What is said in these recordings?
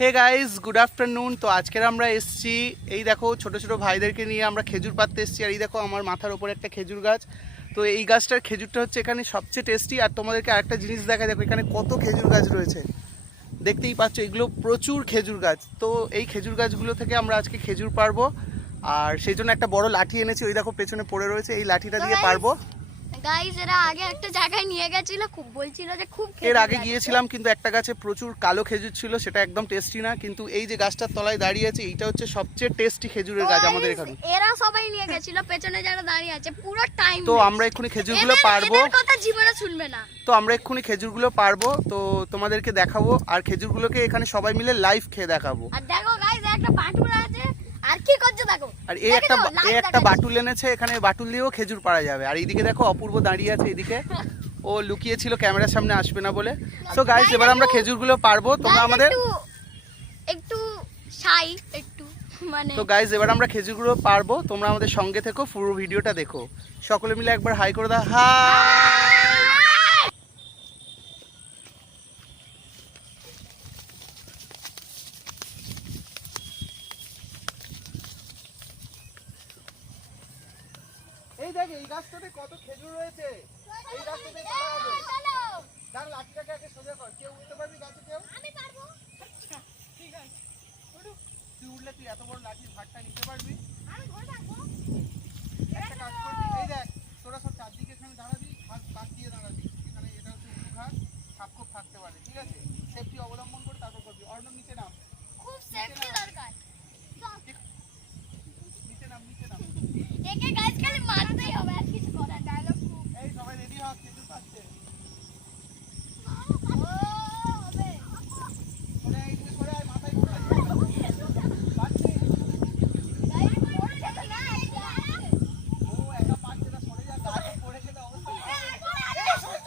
Hey guys, good afternoon. তো আজকের আমরা এসছি, এই দেখো ছোট ছোট ভাইদেরকে নিয়ে আমরা খেজুর পাড়তে এসছি। আর এই দেখো আমার মাথার ওপরে একটা খেজুর গাছ। তো এই গাছটার খেজুরটা হচ্ছে এখানে সবচেয়ে টেস্টি। আর তোমাদেরকে আরেকটা জিনিস দেখা, দেখো এখানে কত খেজুর গাছ রয়েছে, দেখতেই পাচ্ছ এগুলো প্রচুর খেজুর গাছ। তো এই খেজুর গাছগুলো থেকে আমরা আজকে খেজুর পারবো, আর সেই জন্য একটা বড় লাঠি এনেছি। ওই দেখো পেছনে পড়ে রয়েছে, এই লাঠিটা দিয়ে পারবো। গাইস এরা আগে একটা জায়গায় নিয়ে গেছিল, খুব বলছিল যে খুব এর আগে গিয়েছিলাম, কিন্তু একটা গাছে প্রচুর কালো খেজুর ছিল, সেটা একদম টেস্টি না। কিন্তু এই যে গাছটার তলায় দাঁড়িয়ে আছে, এইটা হচ্ছে সবচেয়ে টেস্টি খেজুরের গাছ আমাদের এখানে। এরা সবাই নিয়ে গেছিল, পেছনে যারা দাঁড়িয়ে আছে পুরো টাইম। তো আমরা এক্ষুনি খেজুরগুলো পারবো, এদের কথা জীবনে শুনবে না। তো আমরা এক্ষুনি খেজুরগুলো পারবো, তো তোমাদেরকে দেখাবো। আর খেজুরগুলোকে এখানে সবাই মিলে লাইভ খেয়ে দেখাবো। আর দেখো গাইস একটা বাটুল আছে, আর কি করছে দেখো। আর এই একটা বাটুল এনেছে, এখানে বাটুল দিয়েও খেজুর পাড়া যাবে। আর এইদিকে দেখো অপূর্ব দাঁড়িয়ে আছে, এদিকে ও লুকিয়েছিল ক্যামেরার সামনে আসবে না বলে। সো গাইস এবার আমরা খেজুরগুলো পারবো, তোমরা আমাদের একটু শাই একটু মানে। তো গাইস এবার আমরা খেজুরগুলো পারবো, তোমরা আমাদের সঙ্গে থেকো, পুরো ভিডিওটা দেখো। সকলে মিলে একবার হাই করে দাও, হাই। এই দেখ এই গাছটাতে কত খেজুর রয়েছে, এই গাছটাতে পারা হবে। দাঁড়া, লাঠিটাকে আগে সোজা কর। কেউ উঠতে পারবি গাছে? কেউ? আমি পারবো। ঠিক আছে, তুই উঠলে তুই এত বড় লাঠির ভারটা নিতে পারবি? আমি ধরে থাকবো। একটা কাজ করবি, এই দেখ তোরা সব চারদিকে এখানে দাঁড়াবি, হাত বাদ দিয়ে দাঁড়াবি। এখানে এটা হচ্ছে উঁচু ঘাস, সাপ খুব থাকতে পারে, ঠিক আছে? সেফটি অবলম্বন করে তারপর করবি। অর্ণব নিচে নাম, খুব সেফটি দরকার। নিচে নাম, নিচে নাম। একে গাইস খালি মারতেই হবে, আর কিছু করার ডায়লগ খুব। এই সবাই রেডি হ, খেজুর পাচ্ছে। হবে ওরে এইদিকে করে আয়, মাথায় করে আয়। পাচ্ছি? গাইস পড়ে যেতে না। ও একা পাচ্ছে না, সরে যা, গাছে পড়ে গেলে অবস্থা খারাপ হয়ে যাবে।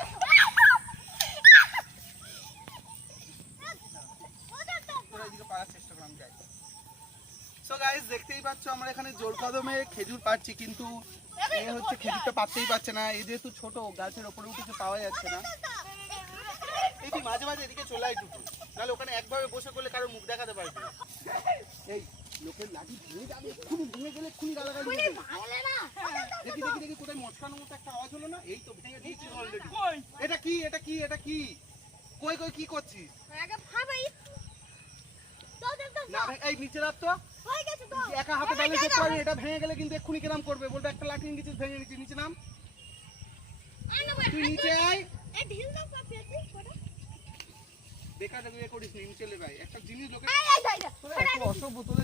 তোরা এইদিকে পারার চেষ্টা কর, আমি যাই। সো গাইস দেখতেই পাচ্ছ আমরা এখানে জোর কদমে খেজুর পাচ্ছি, কিন্তু এ হচ্ছে খেজুরটা পাততেই পারছে না। এই যেহেতু ছোট, গাছের ওপরে কিছু পাওয়া যাচ্ছে না। এই তুই মাঝে মাঝে এদিকে চলে আয় টুকু, নাহলে ওখানে একভাবে বসে করলে কারো মুখ দেখাতে পারবি না। এই লোকের লাঠি ভেঙে যাবে, এক্ষুনি ভেঙে গেলে এক্ষুনি গালাগালি দেবে। ভাঙলে না। দেখি দেখি দেখি, কোথায় মটকানোর মতো একটা আওয়াজ হলো না? এই তো ভেঙে দিয়েছি অলরেডি। এটা কি, এটা কি, এটা কি? কই কই কি করছিস? আগে ভাবাই দাও দাও দাও। না এই নিচে রাখ তো, হয়ে গেছে তো। একা হাতে ব্যালেন্স করতে পারবি? এটা ভেঙে গেলে কিন্তু এক্ষুনি কেরাম করবে, বলবে একটা লাঠি নিচে ভেঙে নিচে। নিচে নাম, তুই নিচে আয়। এই ঢিল দাও কাপি আছে কোটা। বেকার ইয়ে করিস নি, নিচে লে ভাই। একটা জিনিস লোকে এই অসভ্য তোলে।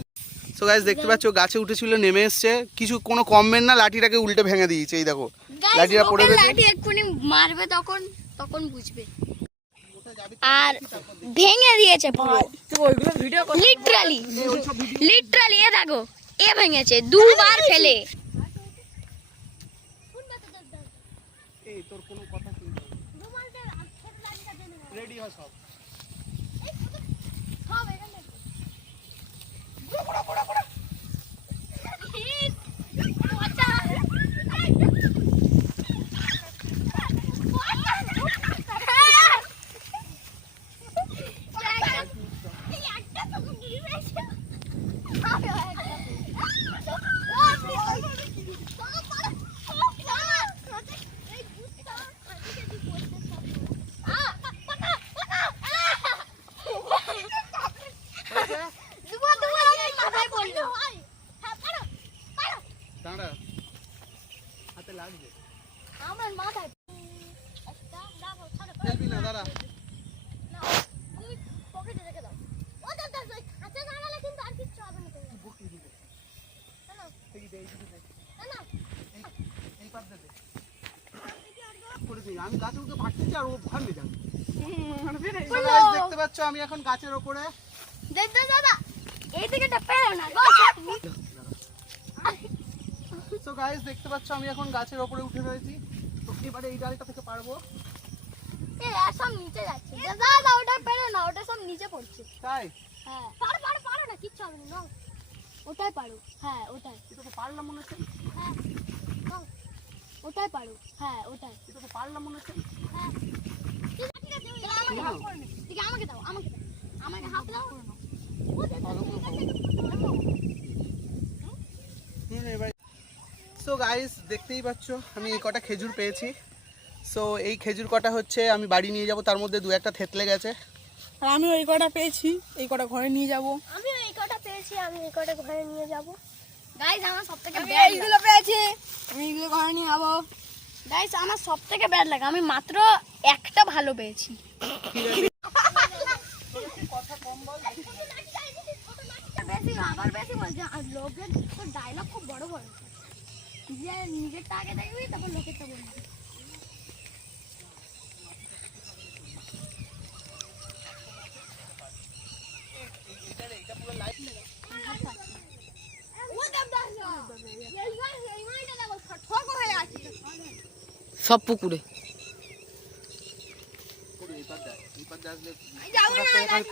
সো গাইস দেখতে পাচ্ছ গাছে উঠেছিল, নেমে এসছে, কিছু কোনো কমবেন না, লাঠিটাকে উল্টে ভেঙে দিয়েছে। এই দেখো লাঠিটা পড়ে গেছে। লাঠি এক্ষুনি মারবে, তখন তখন বুঝবে। আর ভেঙে দিয়েছে পুরো, লিটারালি লিটারালি। এ দেখো এ ভেঙেছে দুবার ফেলে। এই তোর কোনো কথা শুনতে হবে, রেডি হ সব। দাঁড়া, হাতে লাগবে, আমার মাথায় ফেলবি না, দাঁড়া। তুমি পকেটে রেখে দাও। ও দাও দাও, হাতে দাঁড়ালে কিন্তু আর কিছু হবে না। তুমি বুকি দিবে, না এই দে, এই দে, না এই পাত দে করে দিই। আমি গাছের উপরে ভাগতেছি আর ও ভাঙবে যাবে। দেখতে পাচ্ছ আমি এখন গাছের উপরে। দেখ দে দাদা, এই দিকে পেও না গো। সো গাইস দেখতে পাচ্ছ আমি এখন গাছের উপরে উঠে রয়েছি। তো এবারে এই ডালটা থেকে পারবো। এ সব নিচে যাচ্ছে দাদা, ওটা পেরে না, ওটা সব নিচে পড়ছে। তাই? হ্যাঁ পারো পারো পারো না, কিচ্ছু হবে না। ওটাই পারো, হ্যাঁ ওটাই। এটা তো পারলাম মনে হচ্ছে। হ্যাঁ ওটাই পারো, হ্যাঁ ওটাই। এটা তো পারলাম মনে হচ্ছে। হ্যাঁ ঠিক আছে, ঠিক আছে, আমাকে দাও, আমাকে দাও, আমাকে হাত দাও। সো গাইস দেখতেই পাচ্ছ আমি এই কটা খেজুর পেয়েছি। সো এই খেজুর কটা হচ্ছে আমি বাড়ি নিয়ে যাব, তার মধ্যে দু একটা থেতলে গেছে। আর আমিও এই কটা পেয়েছি, এই কটা ঘরে নিয়ে যাব। আমি এই কটা পেয়েছি, আমি এই কটা ঘরে নিয়ে যাব। গাইস আমার সবথেকে আমি ব্যাড এইগুলো পেয়েছি, আমি এগুলো ঘরে নিয়ে যাবো। গাইস আমার সবথেকে ব্যাড লাগে, আমি মাত্র একটা ভালো পেয়েছি। বেশি আবার বেশি বলছে, আর লোকের তো ডায়লগ খুব বড় বড়, যে নিজেরটা আগে দেখবি তারপর লোকেরটা বলবি। সব পুকুরে এই পার দিয়ে আসলে